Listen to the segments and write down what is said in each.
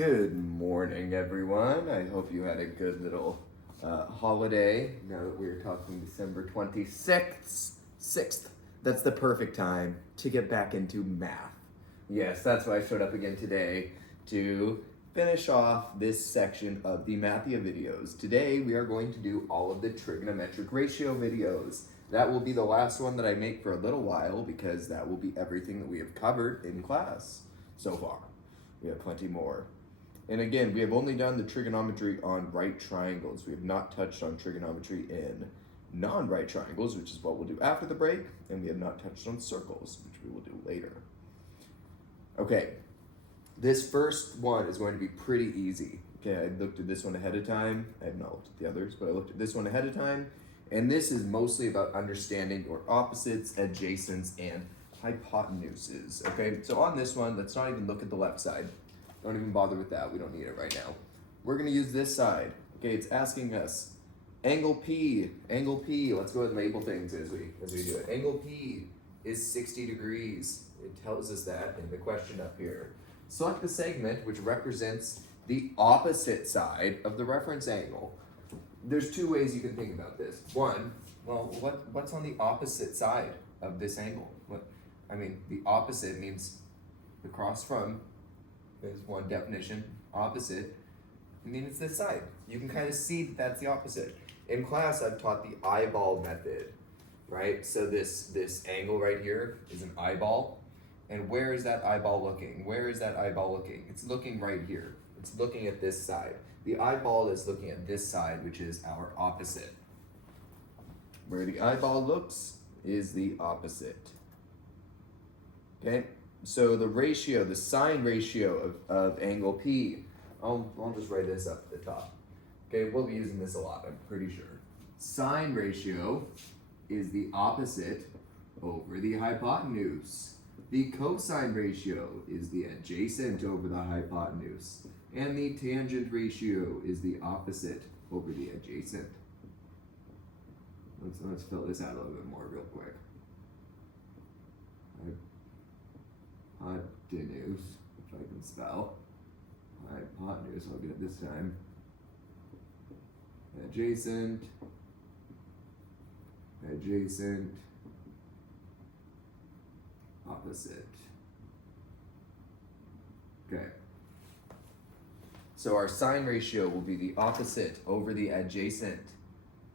Good morning, everyone. I hope you had a good little holiday. Now that we're talking December 26th, that's the perfect time to get back into math. Yes, that's why I showed up again today to finish off this section of the MATHia videos. Today we are going to do all of the trigonometric ratio videos. That will be the last one that I make for a little while because that will be everything that we have covered in class so far. We have plenty more. And again, we have only done the trigonometry on right triangles. We have not touched on trigonometry in non-right triangles, which is what we'll do after the break, and we have not touched on circles, which we will do later. Okay, this first one is going to be pretty easy. Okay, I looked at this one ahead of time. I have not looked at the others, but I looked at this one ahead of time, and this is mostly about understanding your opposites, adjacents, and hypotenuses. Okay, so on this one, let's not even look at the left side. Don't even bother with that. We don't need it right now. We're going to use this side. Okay, it's asking us angle P. Angle P. Let's go ahead and label things as we do it. Angle P is 60 degrees. It tells us that in the question up here. Select the segment which represents the opposite side of the reference angle. There's two ways you can think about this. One, well, what's on the opposite side of this angle? The opposite means across from. There's one definition. Opposite, it's this side. You can kind of see that that's the opposite. In class, I've taught the eyeball method, right? So this angle right here is an eyeball. And where is that eyeball looking? Where is that eyeball looking? It's looking right here. It's looking at this side. The eyeball is looking at this side, which is our opposite. Where the eyeball looks is the opposite. Okay? So the ratio, the sine ratio of angle P, I'll just write this up at the top. Okay, we'll be using this a lot, I'm pretty sure. Sine ratio is the opposite over the hypotenuse. The cosine ratio is the adjacent over the hypotenuse. And the tangent ratio is the opposite over the adjacent. Let's fill this out a little bit more real quick. Hypotenuse, which I can spell. Hypotenuse, I'll get it this time. Adjacent, opposite. Okay. So our sine ratio will be the opposite over the adjacent.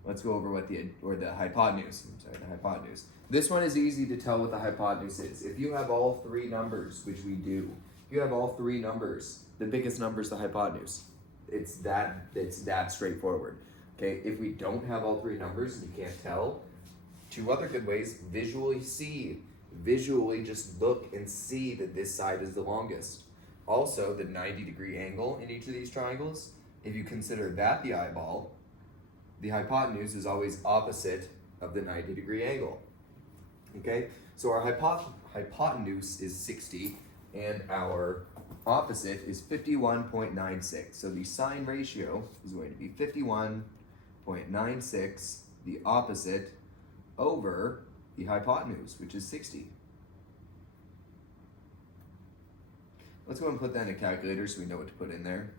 Let's go over what the hypotenuse. The hypotenuse. This one is easy to tell what the hypotenuse is. If you have all three numbers, which we do, if you have all three numbers, the biggest number is the hypotenuse. It's that straightforward. Okay, if we don't have all three numbers and you can't tell, two other good ways: visually see. Visually just look and see that this side is the longest. Also, the 90-degree angle in each of these triangles, if you consider that the eyeball, the hypotenuse is always opposite of the 90-degree angle. Okay, so our hypotenuse is 60 and our opposite is 51.96. So the sine ratio is going to be 51.96, the opposite, over the hypotenuse, which is 60. Let's go and put that in a calculator so we know what to put in there.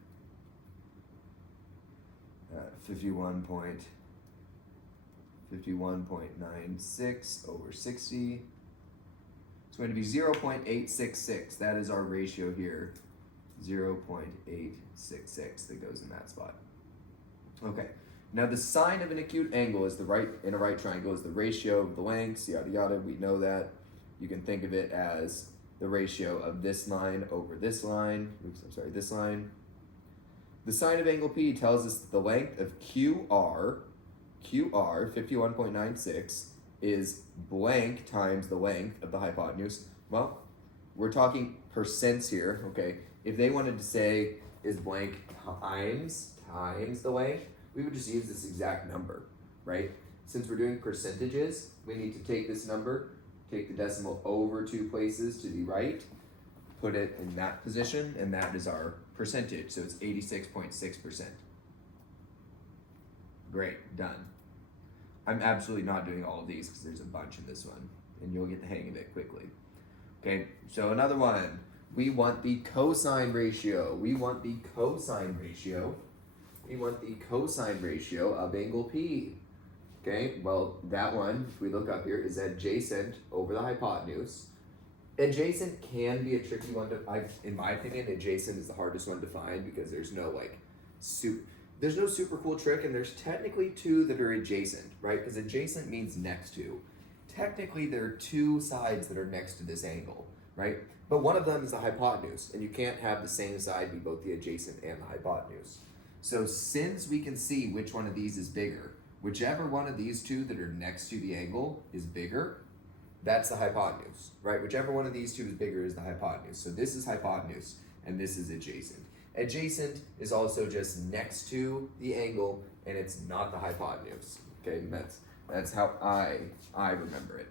51.96 over 60. It's going to be 0.866. That is our ratio here. 0.866 that goes in that spot. Okay. Now the sine of an acute angle is in a right triangle is the ratio of the lengths, yada yada. We know that. You can think of it as the ratio of this line over this line. This line. The sine of angle P tells us that the length of QR, 51.96, is blank times the length of the hypotenuse. Well, we're talking percents here, okay? If they wanted to say is blank times the length, we would just use this exact number, right? Since we're doing percentages, we need to take this number, take the decimal over two places to the right, put it in that position, and that is our percentage. So it's 86.6%. Great, done. I'm absolutely not doing all of these because there's a bunch in this one, and you'll get the hang of it quickly. Okay, so another one. We want the cosine ratio. We want the cosine ratio. We want the cosine ratio of angle P. Okay, well, that one, if we look up here, is adjacent over the hypotenuse. Adjacent can be a tricky one to, in my opinion, adjacent is the hardest one to find because there's no like, there's no super cool trick, and there's technically two that are adjacent, right? Because adjacent means next to. Technically, there are two sides that are next to this angle, right? But one of them is the hypotenuse, and you can't have the same side be both the adjacent and the hypotenuse. So since we can see which one of these is bigger, whichever one of these two that are next to the angle is bigger, that's the hypotenuse, right? Whichever one of these two is bigger is the hypotenuse. So this is hypotenuse, and this is adjacent. Adjacent is also just next to the angle, and it's not the hypotenuse. Okay, that's how I remember it.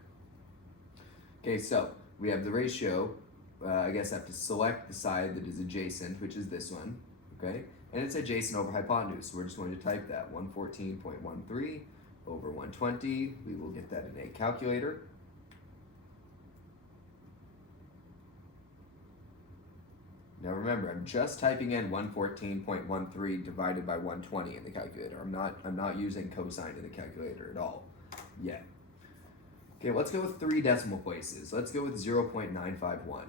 Okay, so we have the ratio. I guess I have to select the side that is adjacent, which is this one. Okay, and it's adjacent over hypotenuse. So we're just going to type that 114.13 over 120. We will get that in a calculator. Now remember, I'm just typing in 114.13 divided by 120 in the calculator. I'm not using cosine in the calculator at all yet. Okay, let's go with 3 decimal places. Let's go with 0.951.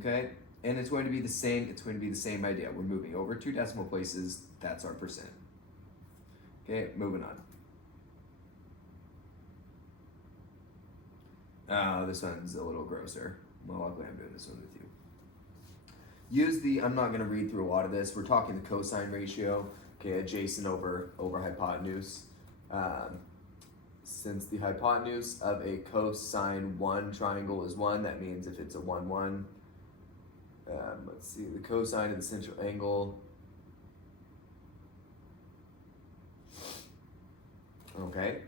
Okay, and it's going to be the same. It's going to be the same idea. We're moving over 2 decimal places. That's our percent. Okay, moving on. This one's a little grosser. Well, luckily I'm doing this one with you. I'm not going to read through a lot of this. We're talking the cosine ratio, okay, adjacent over hypotenuse. Since the hypotenuse of a cosine 1 triangle is 1, that means if it's a 1, 1, let's see, the cosine of the central angle. Okay,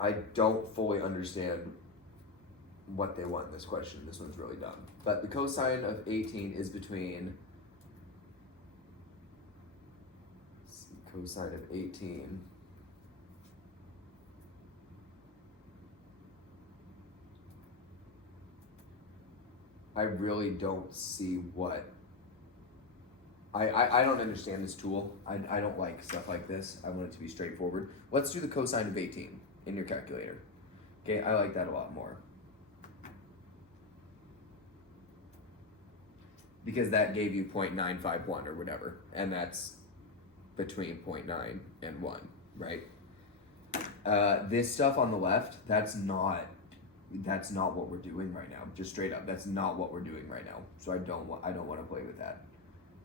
I don't fully understand what they want in this question. This one's really dumb. But the cosine of 18 is between, let's see, cosine of 18. I really don't see what, I don't understand this tool. I don't like stuff like this. I want it to be straightforward. Let's do the cosine of 18 in your calculator. Okay, I like that a lot more. Because that gave you 0.951 or whatever, and that's between 0.9 and 1, right? This stuff on the left, that's not what we're doing right now. Just straight up, that's not what we're doing right now. So I don't want to play with that.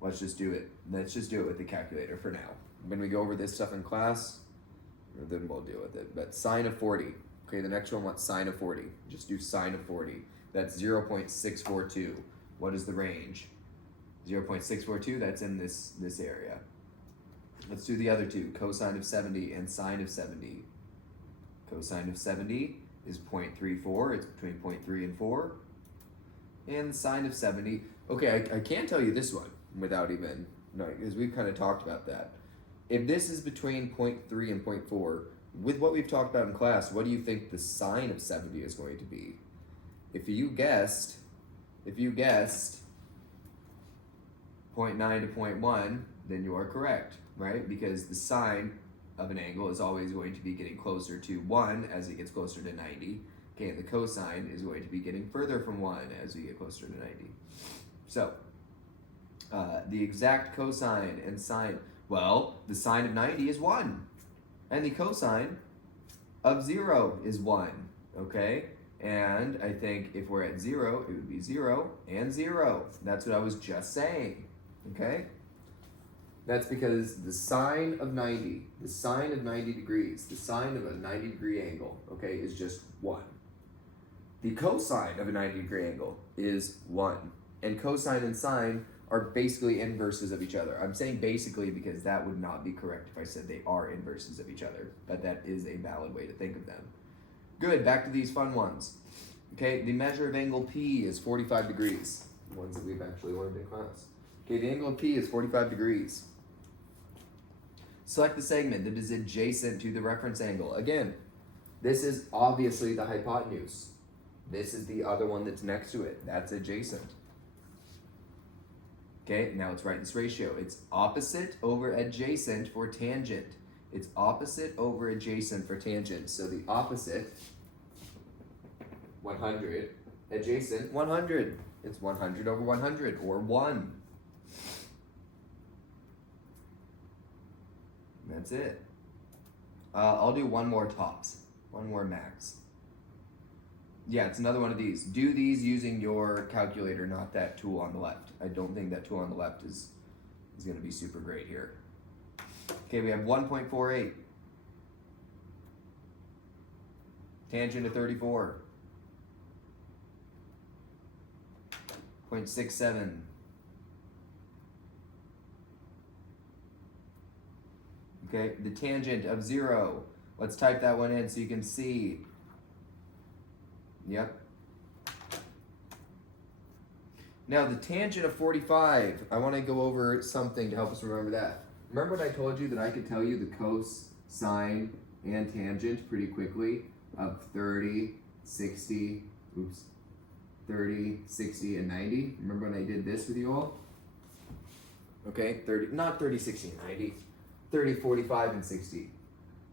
Let's just do it. Let's just do it with the calculator for now. When we go over this stuff in class, then we'll deal with it. But sine of 40. Okay, the next one wants sine of 40. Just do sine of 40. That's 0.642. What is the range? 0.642, that's in this area. Let's do the other two, cosine of 70 and sine of 70. Cosine of 70 is 0.34, it's between 0.3 and 4. And sine of 70, okay, I can tell you this one without even, no, because we've kind of talked about that. If this is between 0.3 and 0.4, with what we've talked about in class, what do you think the sine of 70 is going to be? If you guessed 0.9 to 0.1, then you are correct, right? Because the sine of an angle is always going to be getting closer to 1 as it gets closer to 90. Okay, and the cosine is going to be getting further from 1 as we get closer to 90. So, the exact cosine and sine, well, the sine of 90 is 1. And the cosine of 0 is 1, okay? And I think if we're at 0, it would be 0 and 0. That's what I was just saying, okay? That's because the sine of 90 degrees, the sine of a 90-degree angle, okay, is just 1. The cosine of a 90-degree angle is 1. And cosine and sine are basically inverses of each other. I'm saying basically because that would not be correct if I said they are inverses of each other, but that is a valid way to think of them. Good, back to these fun ones. Okay, the measure of angle P is 45 degrees. The ones that we've actually learned in class. Okay, the angle of P is 45 degrees. Select the segment that is adjacent to the reference angle. Again, this is obviously the hypotenuse. This is the other one that's next to it. That's adjacent. Okay, now let's write this ratio. It's opposite over adjacent for tangent. It's opposite over adjacent for tangent. So the opposite, 100, adjacent, 100. It's 100 over 100, or 1. That's it. I'll do one more tops. One more max. Yeah, it's another one of these. Do these using your calculator, not that tool on the left. I don't think that tool on the left is going to be super great here. Okay, we have 1.48. Tangent of 34. 0.67. Okay, the tangent of 0. Let's type that one in so you can see. Yep. Now the tangent of 45, I want to go over something to help us remember that. Remember when I told you that I could tell you the cosine and tangent pretty quickly of 30, 60, 60, and 90? Remember when I did this with you all? Okay, 30, not 30, 60, and 90. 30, 45, and 60.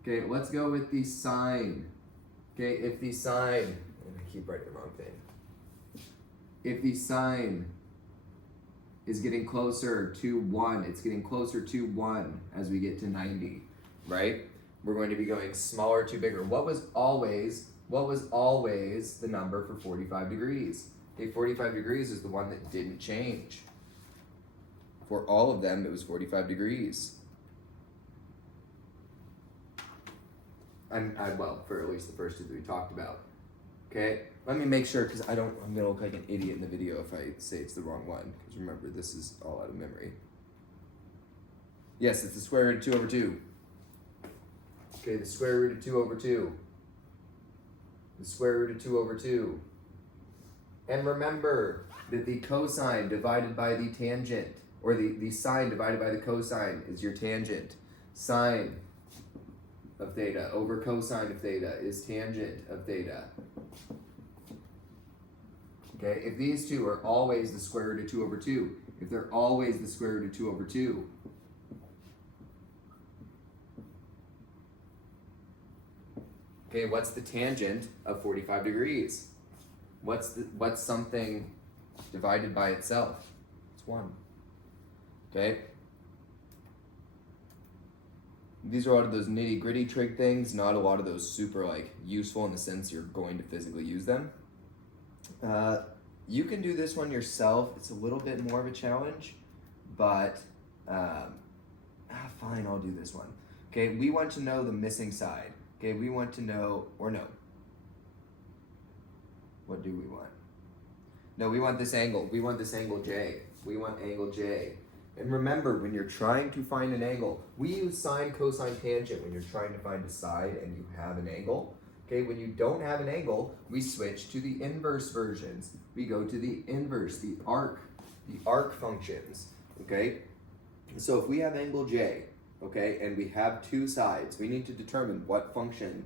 Okay, let's go with the sine. Okay, if the sine, I keep writing the wrong thing. If the sine is getting closer to 1, it's getting closer to 1 as we get to 90, right? We're going to be going smaller to bigger. What was always the number for 45 degrees? Okay, 45 degrees is the one that didn't change. For all of them, it was 45 degrees. Well, for at least the first two that we talked about. Okay, let me make sure, because I'm gonna look like an idiot in the video if I say it's the wrong one, because remember, this is all out of memory. Yes, it's the square root of 2 over 2. Okay, the square root of 2 over 2. The square root of 2 over 2. And remember that the cosine divided by the tangent, or the sine divided by the cosine is your tangent. Sine of theta over cosine of theta is tangent of theta. Okay, if these two are always the square root of 2 over 2, if they're always the square root of 2 over 2, okay, what's the tangent of 45 degrees? What's something divided by itself? It's 1. Okay? These are a lot of those nitty-gritty trig things, not a lot of those super useful in the sense you're going to physically use them. You can do this one yourself. It's a little bit more of a challenge, but fine, I'll do this one. Okay, we want to know the missing side. Okay, we want to know, or no. What do we want? No, we want this angle. We want this angle J. We want angle J. And remember, when you're trying to find an angle, we use sine, cosine, tangent when you're trying to find a side and you have an angle. Okay, when you don't have an angle, we switch to the inverse versions. We go to the inverse, the arc functions, okay? So if we have angle J, okay, and we have two sides, we need to determine what function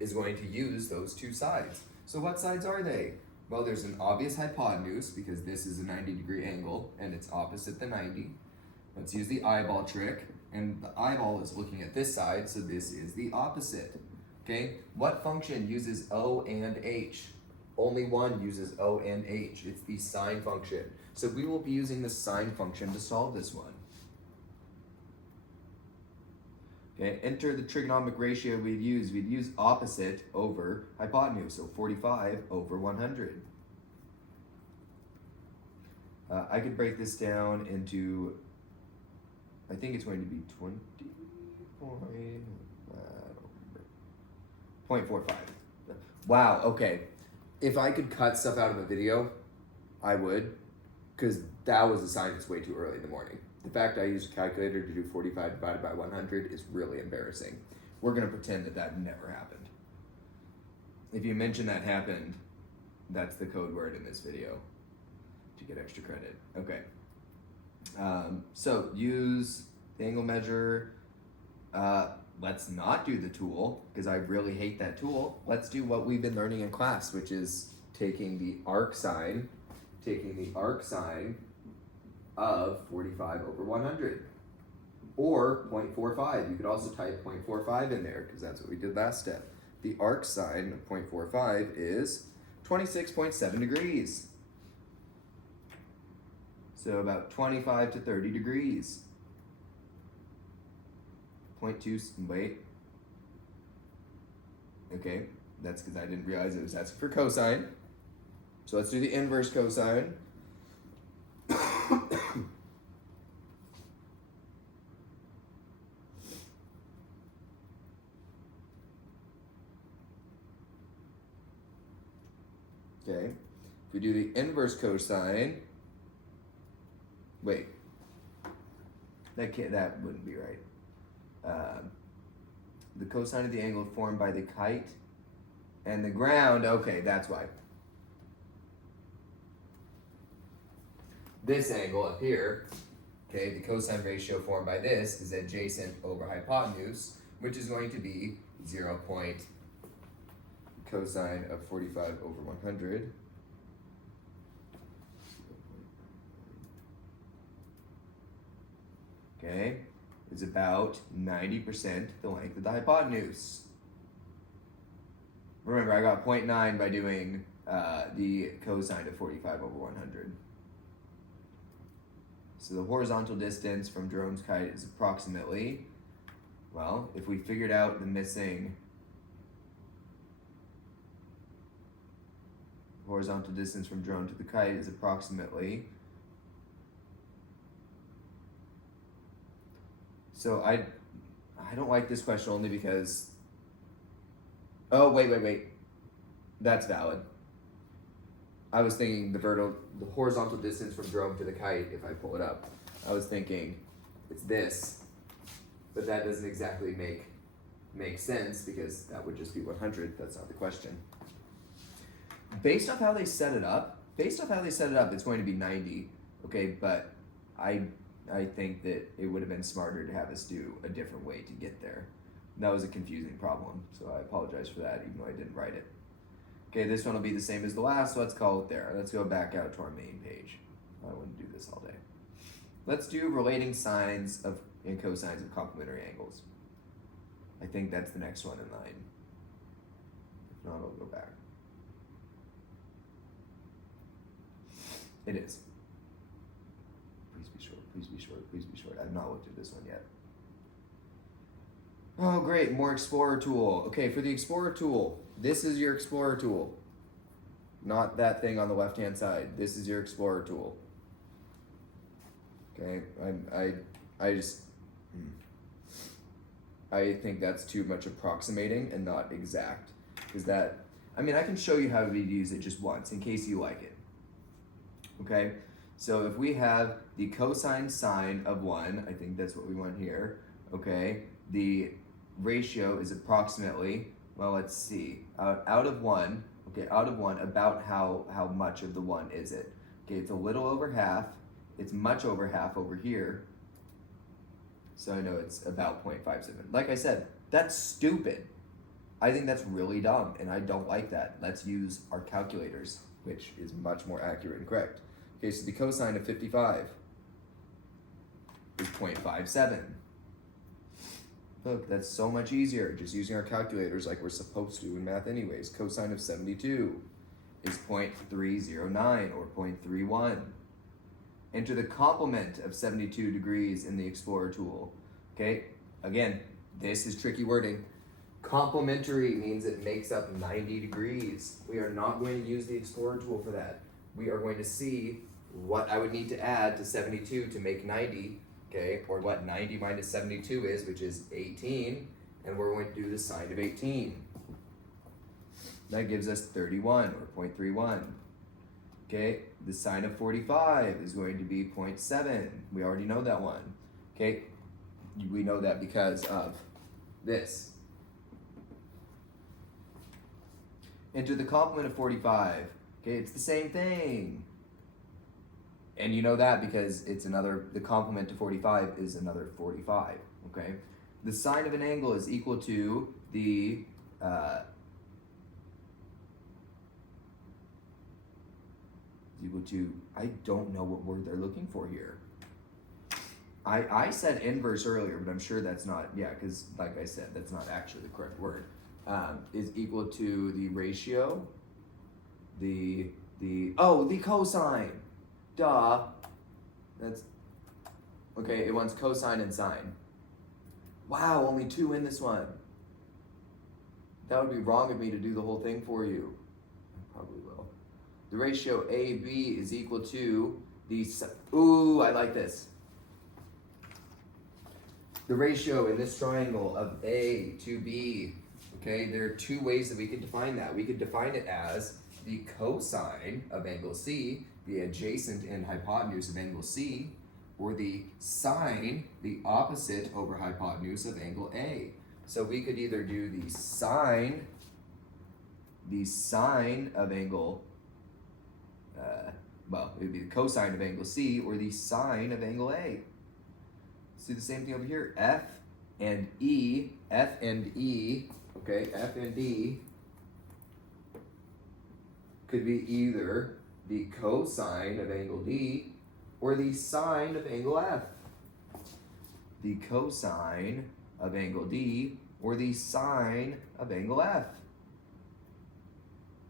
is going to use those two sides. So what sides are they? Well, there's an obvious hypotenuse because this is a 90-degree angle and it's opposite the 90. Let's use the eyeball trick, and the eyeball is looking at this side, so this is the opposite. Okay, what function uses O and H? Only one uses O and H. It's the sine function. So we will be using the sine function to solve this one. Okay, enter the trigonometric ratio we'd use. We'd use opposite over hypotenuse, so 45 over 100. I could break this down into, I think it's going to be 0.45. Wow, okay. If I could cut stuff out of a video, I would, because that was assigned it's way too early in the morning. The fact I used a calculator to do 45 divided by 100 is really embarrassing. We're going to pretend that that never happened. If you mention that happened, that's the code word in this video to get extra credit. Okay. So use the angle measure. Let's not do the tool because I really hate that tool. Let's do what we've been learning in class, which is taking the arc sine of 45 over 100. Or 0.45. You could also type 0.45 in there because that's what we did last step. The arc sine of 0.45 is 26.7 degrees. So about 25 to 30 degrees. 0.2, wait. Okay, that's because I didn't realize it was asking for cosine. So let's do the inverse cosine. Okay, if we do the inverse cosine, wait, that wouldn't be right. The cosine of the angle formed by the kite and the ground, okay, that's why. This angle up here, okay, the cosine ratio formed by this is adjacent over hypotenuse, which is going to be 0. Cosine of 45 over 100. Okay, is about 90% the length of the hypotenuse. Remember, I got 0.9 by doing the cosine of 45 over 100. So the horizontal distance from Jerome's kite is approximately, well, if we figured out the missing horizontal distance from Jerome to the kite is approximately, so I don't like this question only because, oh, wait, that's valid. I was thinking the horizontal distance from Jerome to the kite, if I pull it up, I was thinking it's this, but that doesn't exactly make sense because that would just be 100, that's not the question. Based off how they set it up, it's going to be 90, okay, but I think that it would have been smarter to have us do a different way to get there. That was a confusing problem, so I apologize for that, even though I didn't write it. Okay, this one will be the same as the last, so let's call it there. Let's go back out to our main page. I wouldn't do this all day. Let's do relating sines and cosines of complementary angles. I think that's the next one in line. If not, I'll go back. It is. Please be short, please be short, please be short. I've not looked at this one yet. Oh, great, more Explorer tool. Okay, for the Explorer tool, this is your Explorer tool. Not that thing on the left-hand side. This is your Explorer tool. Okay, I think that's too much approximating and not exact. Because that, I mean, I can show you how to use it just once in case you like it. Okay, so if we have the cosine sine of 1, I think that's what we want here, okay, the ratio is approximately, well, let's see, out of 1, about how much of the 1 is it? Okay, it's a little over half, it's much over half over here, so I know it's about 0.57. Like I said, that's stupid. I think that's really dumb, and I don't like that. Let's use our calculators, which is much more accurate and correct. Okay, so the cosine of 55 is 0.57. Look, that's so much easier, just using our calculators like we're supposed to in math anyways. Cosine of 72 is 0.309 or 0.31. Enter the complement of 72 degrees in the Explorer tool. Okay, again, this is tricky wording. Complementary means it makes up 90 degrees. We are not going to use the Explorer tool for that. We are going to see what I would need to add to 72 to make 90, okay, or what 90 minus 72 is, which is 18, and we're going to do the sine of 18. That gives us 31 or 0.31. Okay, the sine of 45 is going to be 0.7. We already know that one. Okay, we know that because of this. Enter the complement of 45. Okay, it's the same thing. And you know that because it's the complement to 45 is another 45, okay? The sine of an angle is equal to the equal to, I don't know what word they're looking for here. I said inverse earlier, but I'm sure that's not, yeah, because like I said, that's not actually the correct word. Is equal to the ratio, the cosine. Duh. That's, okay, it wants cosine and sine. Wow, only 2 in this one. That would be wrong of me to do the whole thing for you. I probably will. The ratio AB is equal to the, ooh, I like this. The ratio in this triangle of A to B, okay, there are 2 ways that we could define that. We could define it as the cosine of angle C, the adjacent and hypotenuse of angle C, or the sine, the opposite over hypotenuse of angle A. So we could either do the sine of angle, well, it would be the cosine of angle C, or the sine of angle A. Let's do the same thing over here. F and E, okay, F and E could be either the cosine of angle D or the sine of angle F. The cosine of angle D or the sine of angle F.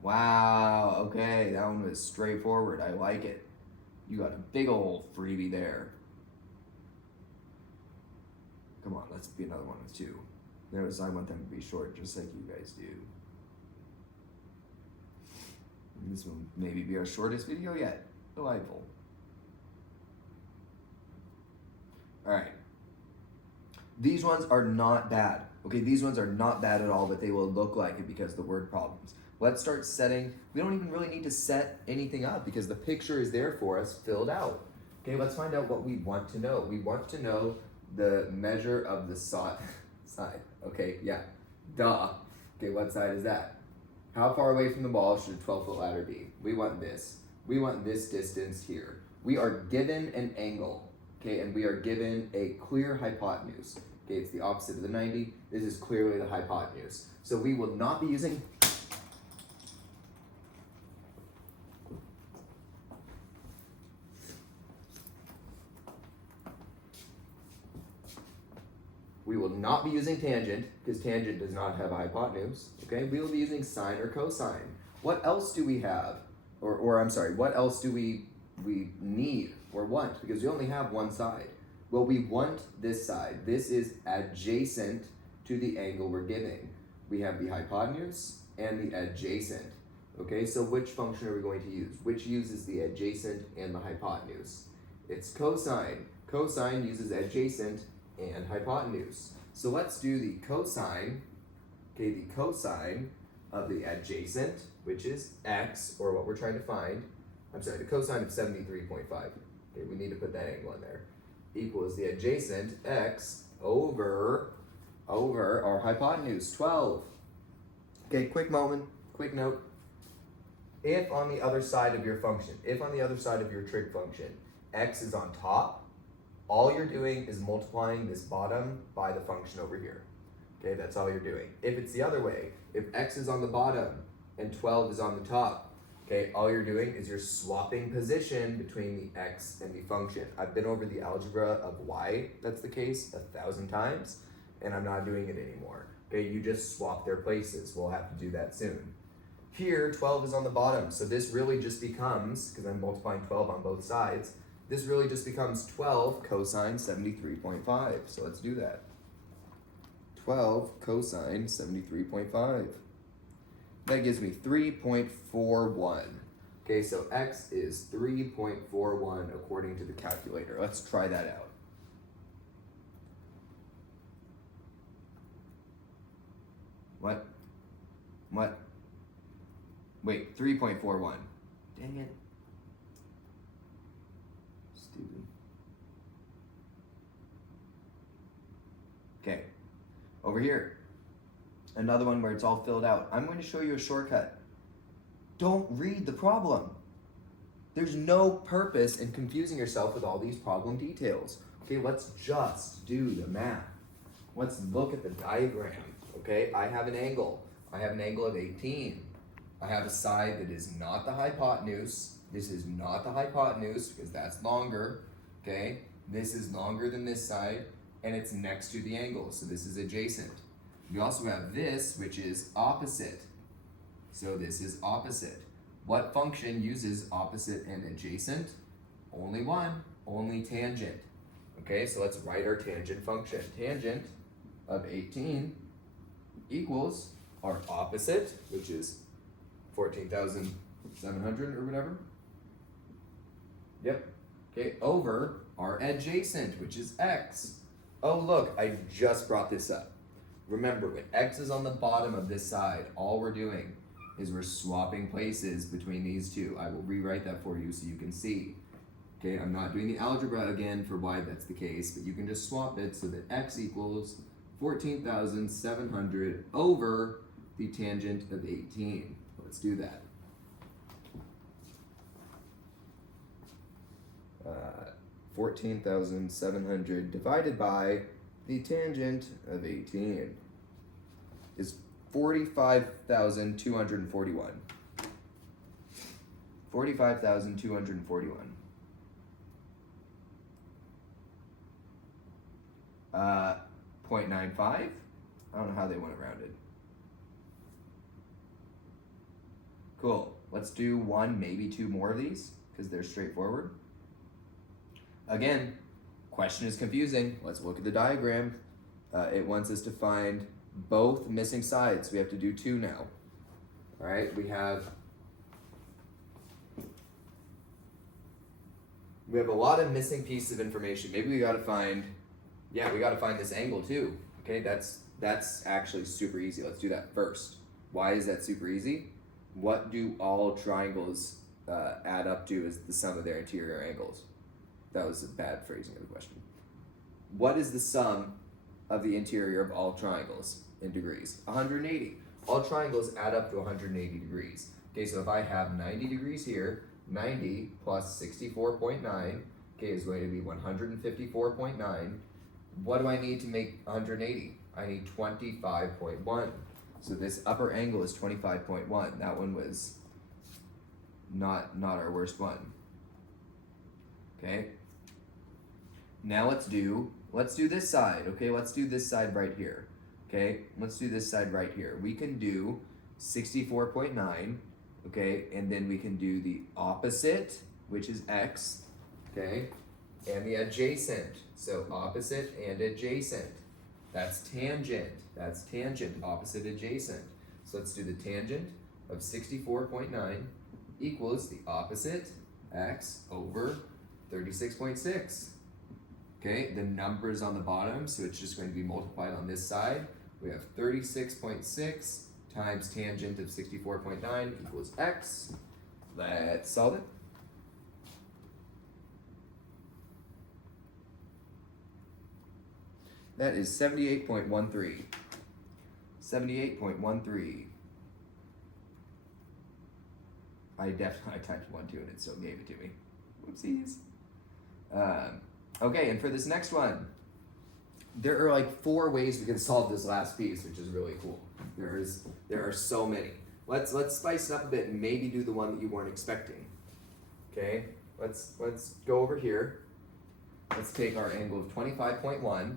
Wow, okay, that one was straightforward. I like it. You got a big old freebie there. Come on, let's be another one with 2. Notice I want them to be short, just like you guys do. This will maybe be our shortest video yet. Delightful. Alright. These ones are not bad. Okay, these ones are not bad at all, but they will look like it because of the word problems. Let's start setting. We don't even really need to set anything up because the picture is there for us filled out. Okay, let's find out what we want to know. We want to know the measure of the side. Okay, yeah, duh. Okay, what side is that? How far away from the ball should a 12-foot ladder be? We want this. We want this distance here. We are given an angle, okay, and we are given a clear hypotenuse. Okay, it's the opposite of the 90. This is clearly the hypotenuse. So we will not be using tangent, because tangent does not have a hypotenuse, okay? We will be using sine or cosine. What else do we have? Or I'm sorry, what else do we need or want? Because we only have one side. Well, we want this side. This is adjacent to the angle we're giving. We have the hypotenuse and the adjacent, okay? So which function are we going to use? Which uses the adjacent and the hypotenuse? It's cosine. Cosine uses adjacent and hypotenuse. So let's do the cosine, okay, the cosine of the adjacent, which is x, or what we're trying to find. I'm sorry, the cosine of 73.5. Okay, we need to put that angle in there. Equals the adjacent, x, over our hypotenuse, 12. Okay, quick note. If on the other side of your function, if on the other side of your trig function, x is on top, all you're doing is multiplying this bottom by the function over here. Okay, that's all you're doing. If it's the other way, if x is on the bottom and 12 is on the top, okay, all you're doing is you're swapping position between the x and the function. I've been over the algebra of why that's the case 1,000 times, and I'm not doing it anymore. Okay, you just swap their places. We'll have to do that soon. Here, 12 is on the bottom, so this really just becomes, because I'm multiplying 12 on both sides, this really just becomes 12 cosine 73.5. So let's do that. 12 cosine 73.5. That gives me 3.41. Okay, so x is 3.41 according to the calculator. Let's try that out. What? Wait, 3.41. Dang it. Stupid. Okay, over here. Another one where it's all filled out. I'm going to show you a shortcut. Don't read the problem. There's no purpose in confusing yourself with all these problem details. Okay, let's just do the math. Let's look at the diagram. Okay, I have an angle. I have an angle of 18. I have a side that is not the hypotenuse, This is not the hypotenuse because that's longer, okay? This is longer than this side, and it's next to the angle, so this is adjacent. We also have this, which is opposite. So this is opposite. What function uses opposite and adjacent? Only one, only tangent. Okay, so let's write our tangent function. Tangent of 18 equals our opposite, which is 14,700 or whatever. Yep. Okay, over our adjacent, which is x. Oh look, I just brought this up. Remember, when x is on the bottom of this side, all we're doing is we're swapping places between these two. I will rewrite that for you so you can see. Okay, I'm not doing the algebra again for why that's the case, but you can just swap it so that x equals 14,700 over the tangent of 18. Let's do that. 14,700 divided by the tangent of 18 is 45,241. 45,241. 0.95? I don't know how they want it rounded. Cool. Let's do one, maybe two more of these because they're straightforward. Again, question is confusing. Let's look at the diagram. It wants us to find both missing sides. We have to do two now. All right, we have a lot of missing pieces of information. Maybe we gotta find, we gotta find this angle too. Okay, that's actually super easy. Let's do that first. Why is that super easy? What do all triangles add up to as the sum of their interior angles? That was a bad phrasing of the question. What is the sum of the interior of all triangles in degrees? 180. All triangles add up to 180 degrees. Okay, so if I have 90 degrees here, 90 plus 64.9, okay, is going to be 154.9. What do I need to make 180? I need 25.1. So this upper angle is 25.1. That one was not our worst one. Okay. Now let's do this side. Okay, let's do this side right here. Okay, let's do this side right here. We can do 64.9. Okay, and then we can do the opposite, which is x. Okay, and the adjacent. So opposite and adjacent. That's tangent. That's tangent, opposite, adjacent. So let's do the tangent of 64.9 equals the opposite, x, over 36.6. Okay, the number's on the bottom, so it's just going to be multiplied on this side. We have 36.6 times tangent of 64.9 equals x. Let's solve it. That is 78.13. 78.13. I typed 1, 2, and it still gave it to me. Whoopsies. Okay, and for this next one, there are like 4 ways we can solve this last piece, which is really cool. There are so many. Let's spice it up a bit and maybe do the one that you weren't expecting. Okay, let's go over here. Let's take our angle of 25.1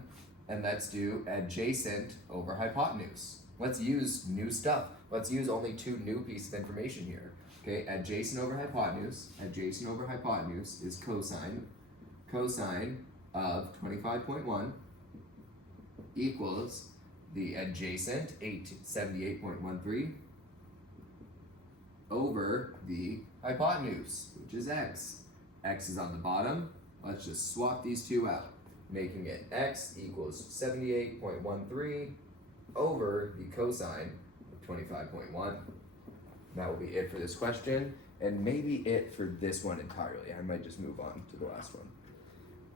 and let's do adjacent over hypotenuse. Let's use new stuff. Let's use only 2 new pieces of information here. Okay, adjacent over hypotenuse is cosine. Cosine of 25.1 equals the adjacent 78.13 over the hypotenuse, which is x. X is on the bottom. Let's just swap these two out, making it x equals 78.13 over the cosine of 25.1. That will be it for this question, and maybe it for this one entirely. I might just move on to the last one,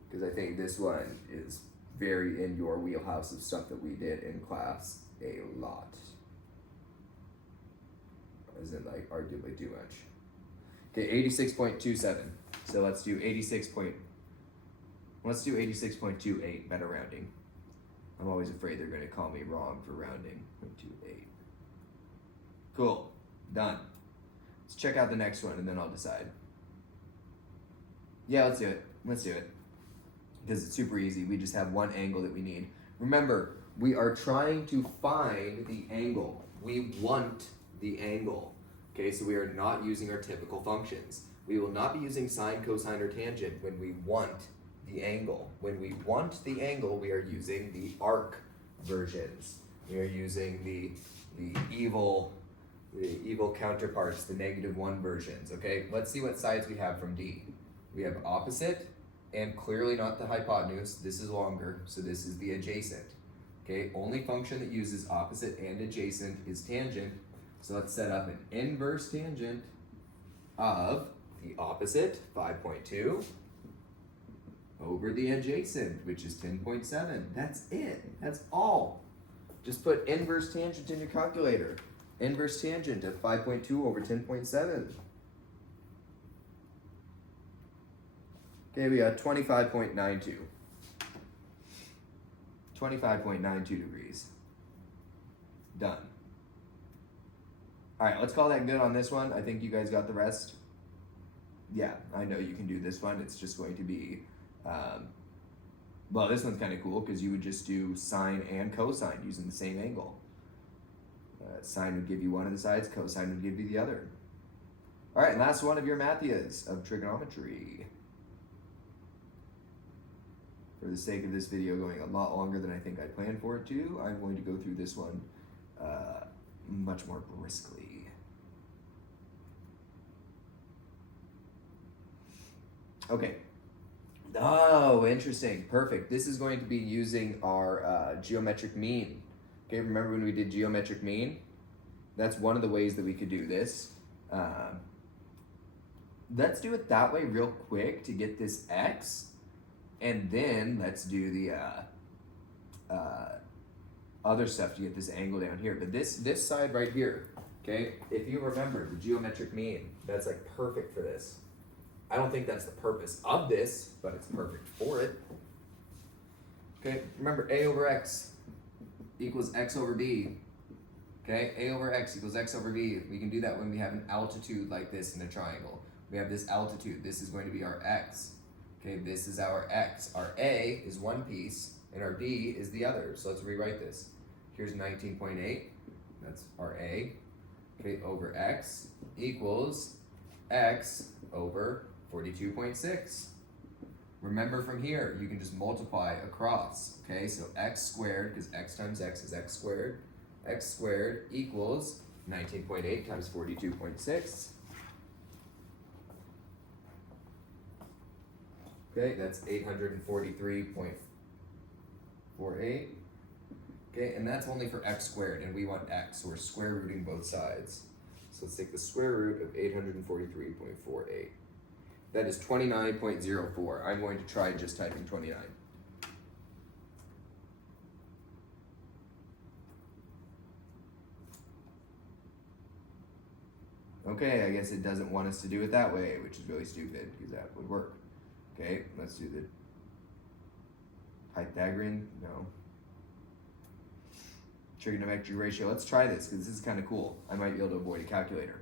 because I think this one is very in your wheelhouse of stuff that we did in class a lot. As in, like, arguably too much. Okay, 86.27. So let's do 86.28, better rounding. I'm always afraid they're gonna call me wrong for rounding. 0.28. Cool, done. Let's check out the next one and then I'll decide. Yeah, let's do it. Let's do it. Because it's super easy. We just have one angle that we need. Remember, we are trying to find the angle. We want the angle. Okay, so we are not using our typical functions. We will not be using sine, cosine, or tangent when we want the angle. When we want the angle, we are using the arc versions. We are using the evil counterparts, the -1 versions. Okay, let's see what sides we have from D. We have opposite, and clearly not the hypotenuse. This is longer, so this is the adjacent. Okay, only function that uses opposite and adjacent is tangent. So let's set up an inverse tangent of the opposite, 5.2, over the adjacent, which is 10.7. That's it. That's all. Just put inverse tangent in your calculator. Inverse tangent of 5.2 over 10.7. Okay, we got 25.92. 25.92 degrees. Done. All right, let's call that good on this one. I think you guys got the rest. Yeah, I know you can do this one. It's just going to be, well, this one's kind of cool because you would just do sine and cosine using the same angle. Sine would give you one of the sides, cosine would give you the other. All right, last one of your MATHias of trigonometry. For the sake of this video going a lot longer than I think I planned for it to, I'm going to go through this one much more briskly. Okay. Oh, interesting. Perfect. This is going to be using our geometric mean. Okay, remember when we did geometric mean? That's one of the ways that we could do this. Let's do it that way real quick to get this x. And then let's do the other stuff to get this angle down here. But this side right here, okay, if you remember the geometric mean, that's like perfect for this. I don't think that's the purpose of this, but it's perfect for it. Okay, remember a over x equals x over b. Okay, a over x equals x over b. We can do that when we have an altitude like this in a triangle. We have this altitude. This is going to be our x. Okay, this is our x. Our a is one piece, and our b is the other. So let's rewrite this. Here's 19.8. That's our a. Okay, over x equals x over 42.6. Remember from here, you can just multiply across. Okay, so x squared, because x times x is x squared. X squared equals 19.8 times 42.6. Okay, that's 843.48. Okay, and that's only for x squared, and we want x, so we're square rooting both sides. So let's take the square root of 843.48. That is 29.04. I'm going to try just typing 29. Okay, I guess it doesn't want us to do it that way, which is really stupid, because that would work. Okay, let's do the Pythagorean, no. Trigonometric ratio, let's try this, because this is kind of cool. I might be able to avoid a calculator.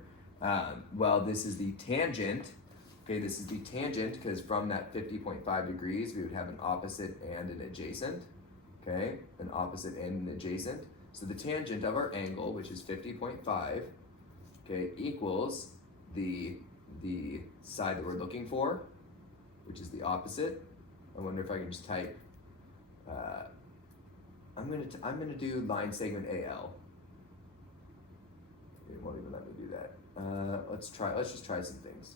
Well, this is the tangent. Okay, this is the tangent, because from that 50.5 degrees, we would have an opposite and an adjacent. Okay, an opposite and an adjacent. So the tangent of our angle, which is 50.5, okay, equals the side that we're looking for, which is the opposite. I wonder if I can just type, I'm gonna do line segment AL. It won't even let me do that. Let's just try some things.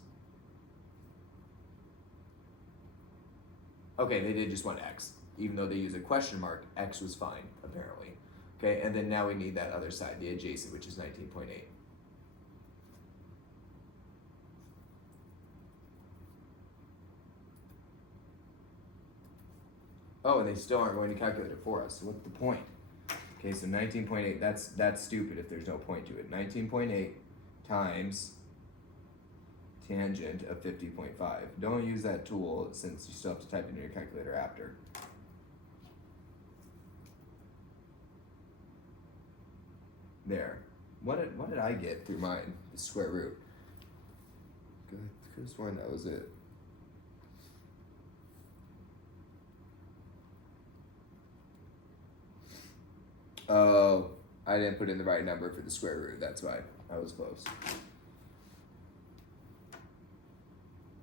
Okay, they did just want X. Even though they use a question mark, X was fine, apparently. Okay, and then now we need that other side, the adjacent, which is 19.8. Oh, and they still aren't going to calculate it for us, so what's the point? Okay, so 19.8, that's stupid if there's no point to it. 19.8 times tangent of 50.5. Don't use that tool since you still have to type it in your calculator after. There. What did I get through mine? The square root. Could have sworn that was it. Oh, I didn't put in the right number for the square root. That's why. I was close.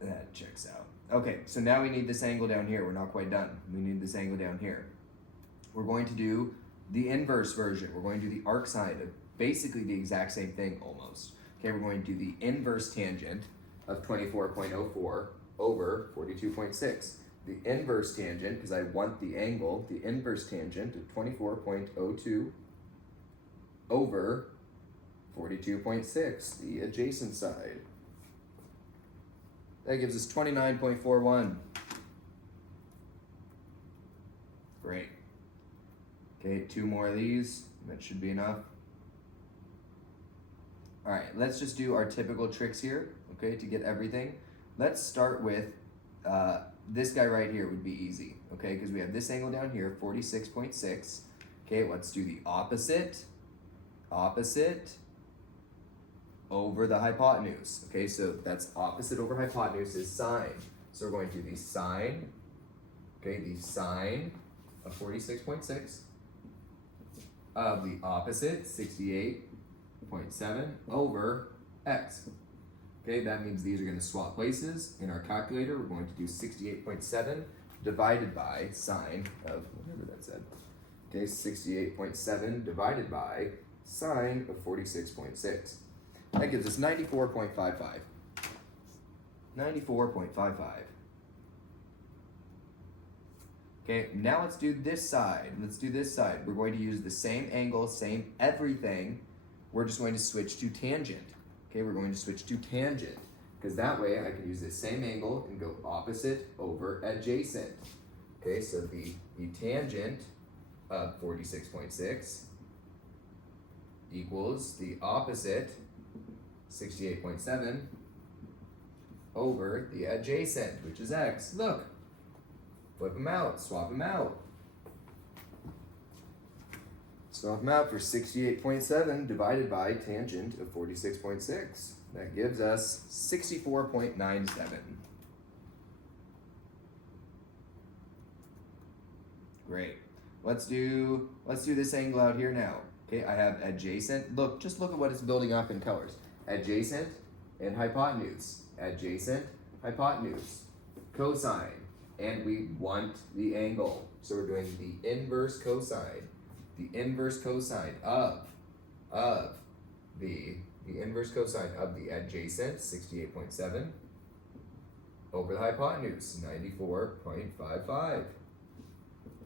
That checks out. Okay, so now we need this angle down here. We're not quite done. We need this angle down here. We're going to do the inverse version. We're going to do the arc sine of basically the exact same thing almost. Okay, we're going to do the inverse tangent of 24.04 over 42.6. The inverse tangent, because I want the angle, the inverse tangent of 24.02 over 42.6, the adjacent side. That gives us 29.41. Great. Okay, 2 more of these. That should be enough. All right, let's just do our typical tricks here, okay, to get everything. Let's start with this guy right here would be easy, okay, because we have this angle down here, 46.6. Okay, let's do the opposite over the hypotenuse. Okay, so that's opposite over hypotenuse is sine. So we're going to do the sine, okay, the sine of 46.6 of the opposite, 68.7 over x. Okay, that means these are going to swap places. In our calculator, we're going to do 68.7 divided by sine of whatever that said. Okay, 68.7 divided by sine of 46.6. That gives us 94.55. 94.55. Okay, now let's do this side. Let's do this side. We're going to use the same angle, same everything. We're just going to switch to tangent. Okay, we're going to switch to tangent, because that way I can use the same angle and go opposite over adjacent. Okay, so the tangent of 46.6 equals the opposite, 68.7, over the adjacent, which is x. Look, flip them out, swap them out. Swap them out for 68.7 divided by tangent of 46.6. That gives us 64.97. Great. Let's do this angle out here now. Okay, I have adjacent. Look, just look at what it's building up in colors. Adjacent and hypotenuse. Adjacent, hypotenuse. Cosine. And we want the angle. So we're doing the inverse cosine. The inverse cosine of the inverse cosine of the adjacent, 68.7, over the hypotenuse, 94.55.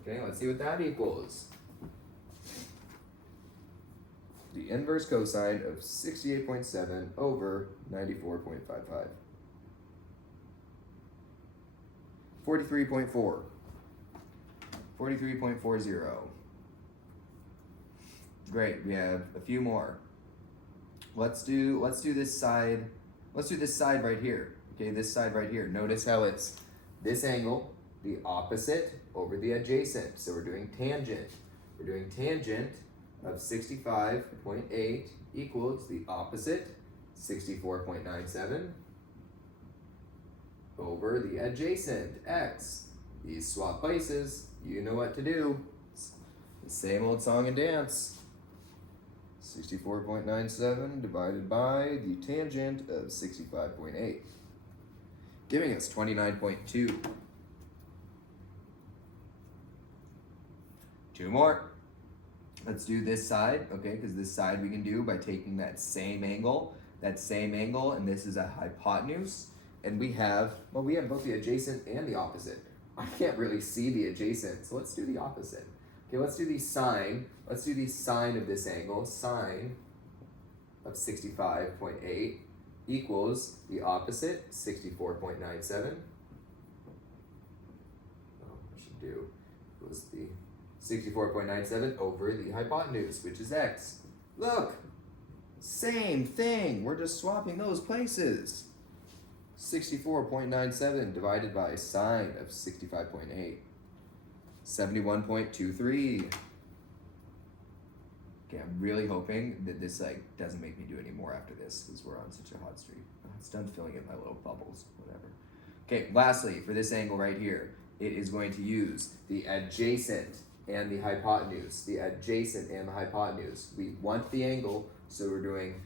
Okay, let's see what that equals. The inverse cosine of 68.7 over 94.55. 43.4. 43.40. Great, we have a few more. Let's do this side. Let's do this side right here. Okay, this side right here. Notice how it's this angle, the opposite over the adjacent. So we're doing tangent. We're doing tangent of 65.8 equals the opposite, 64.97, over the adjacent, x. These swap places, you know what to do. It's the same old song and dance. 64.97 divided by the tangent of 65.8, giving us 29.2. 2 more. Let's do this side, okay, because this side we can do by taking that same angle, and this is a hypotenuse, and we have both the adjacent and the opposite. I can't really see the adjacent, so let's do the opposite. Okay, let's do the sine of this angle, sine of 65.8 equals the opposite, 64.97. I should do was the 64.97 over the hypotenuse, which is x. Look, same thing. We're just swapping those places. 64.97 divided by sine of 65.8. 71.23. Okay, I'm really hoping that this doesn't make me do any more after this, because we're on such a hot streak. It's done filling in my little bubbles, whatever. Okay, lastly, for this angle right here, it is going to use the adjacent and the hypotenuse, the adjacent and the hypotenuse. We want the angle, so we're doing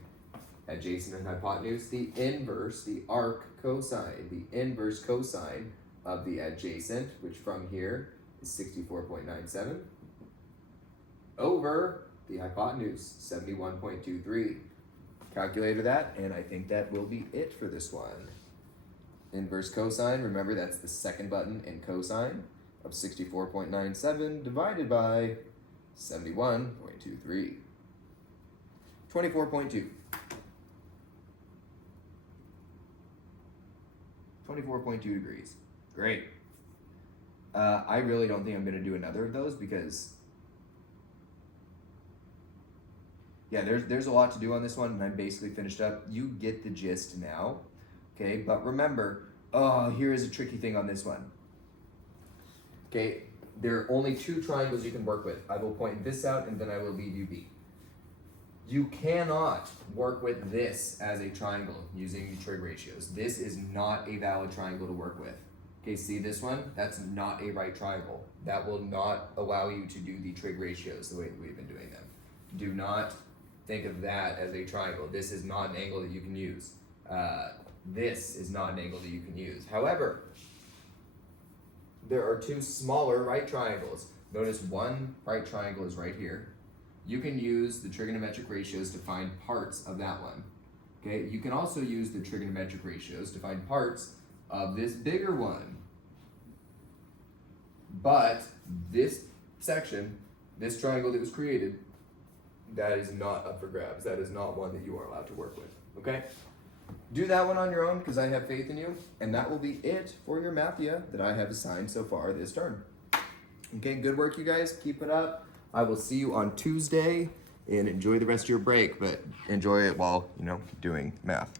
adjacent and hypotenuse, the inverse, the arc cosine, the inverse cosine of the adjacent, which from here is 64.97, over the hypotenuse, 71.23. Calculated that, and I think that will be it for this one. Inverse cosine, remember that's the second button in cosine of 64.97 divided by 71.23. 24.2. 24.2 degrees. Great. I really don't think I'm going to do another of those because, yeah, there's a lot to do on this one, and I'm basically finished up. You get the gist now, okay? But remember, here is a tricky thing on this one. Okay, there are only two triangles you can work with. I will point this out, and then I will leave you be. You cannot work with this as a triangle using the trig ratios. This is not a valid triangle to work with. Okay, see this one? That's not a right triangle. That will not allow you to do the trig ratios the way that we've been doing them. Do not think of that as a triangle. This is not an angle that you can use. This is not an angle that you can use. However, there are two smaller right triangles. Notice one right triangle is right here. You can use the trigonometric ratios to find parts of that one. Okay, you can also use the trigonometric ratios to find parts of this bigger one. But this section, this triangle that was created, that is not up for grabs. That is not one that you are allowed to work with, okay? Do that one on your own because I have faith in you, and that will be it for your MATHia that I have assigned so far this term. Okay, good work, you guys. Keep it up. I will see you on Tuesday, and enjoy the rest of your break, but enjoy it while, doing math.